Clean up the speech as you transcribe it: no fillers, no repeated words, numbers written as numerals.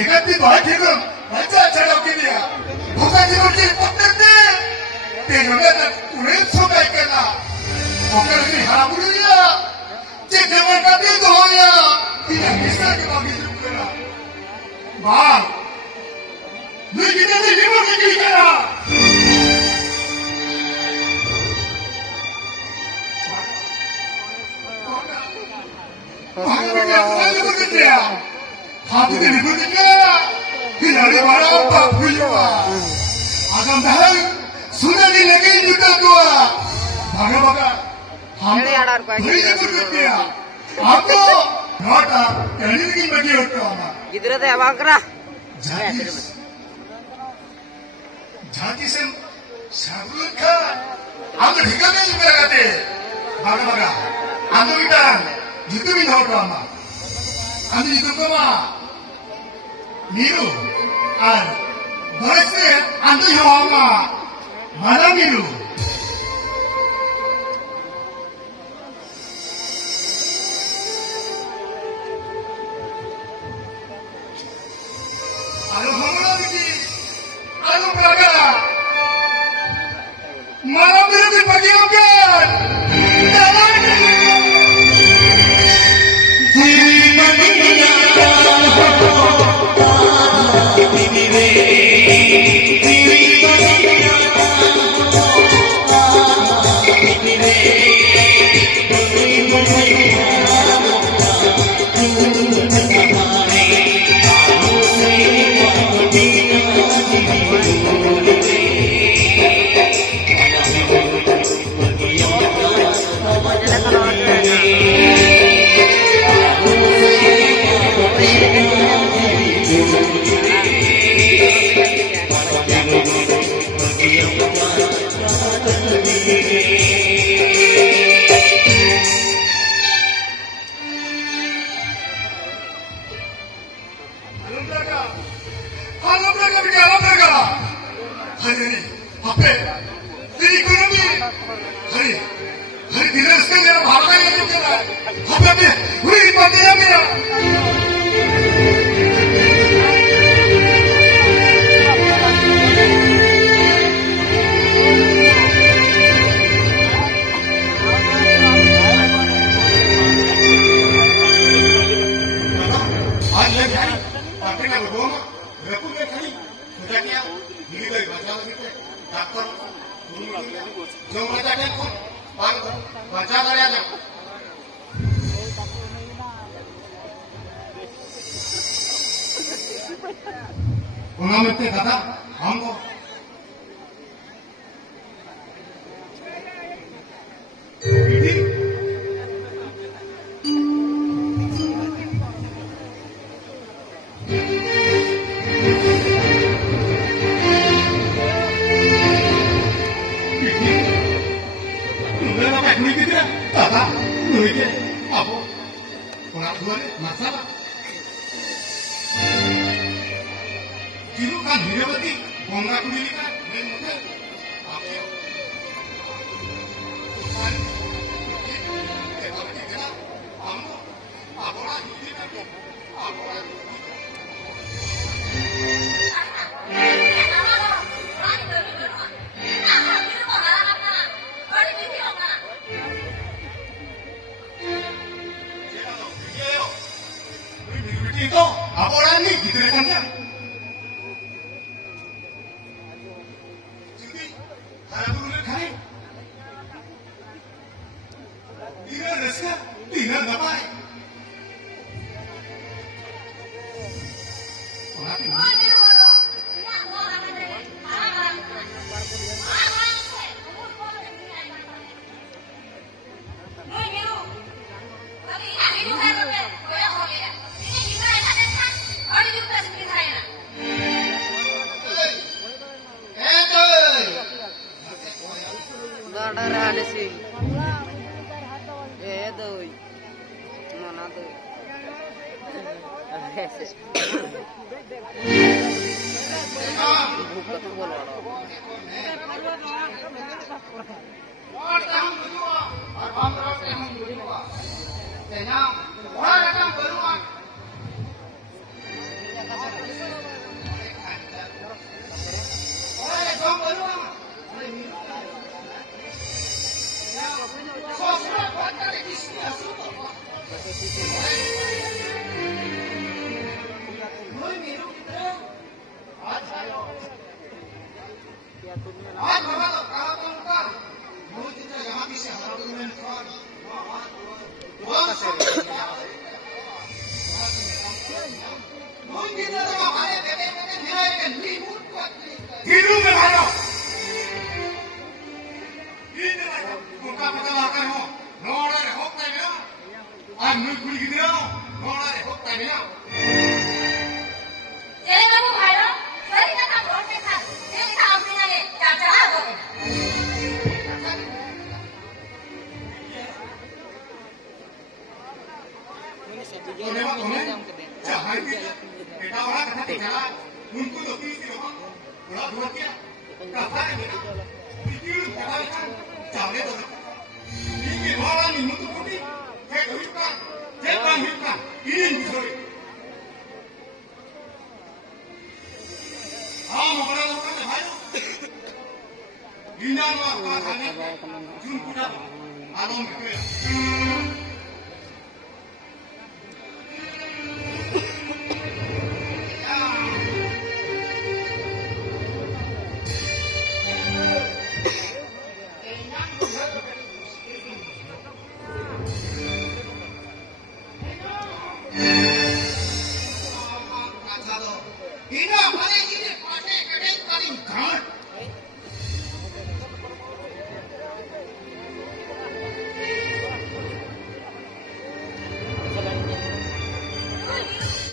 제가 말 지금 완전 잘하겠냐? 누가 이렇게 뻗는데 내가 우리 소가 있겠나? 어깨를 하나 부르냐? 제 병을 가도 너야 그냥 비싸게 막해줄 거야. 막 너희 기자들 힘을 지키잖아. 방금을 그냥 그거든요. 바보들이 그러니까 그냥 와라 바쁘지마. 아감당 수단이 내게 있다고와 바가바가 한번 보이는 그거든요. aku nota energi bagi utama. Gitu deh abang kerah. Jadi sen sabulka, aku hingga juga ada. Baga, aku bilang itu minta utama. Aku itu koma, miru, bahasa aku yang mana miru. Ayo lagi, ayo beragam. Malam ini dibagikan. Jangan Unamete kata, hamko. Masalah. Kilo kan hidup bongga kulikan, mungkin apa? Itu apa orang ni gitu rekannya? Jadi harap dulu kali. Tidak resah, tidak dapat. Orang ini. Ada sih. Tuh. Mana tuh? Buka tuh bola. Orang datang beruang. Hidup berharap. Ini lah, muka muka makan ho. Nora deh, hok tay mina. Anu kuli gitu ya. Nora deh, hok tay mina. Jadi kamu kaya, beri kata profesor. Ini tak ambil lagi, caca aku. Kone mah kone, jangan kita. Kita orang kata tinggal. Unku tuh pilih sih orang. Ulah dua kia. Kata yang kita. Pikir kata kan. Jangan tuh. Ini orang ini mutu putih. Cek hidupkan. Cekkan hidupkan. Ini sorry. mau pernah lakukan ya bayu. Ini anu apa kane? Jun kuda. Alom gitu ya. Ini apa lagi?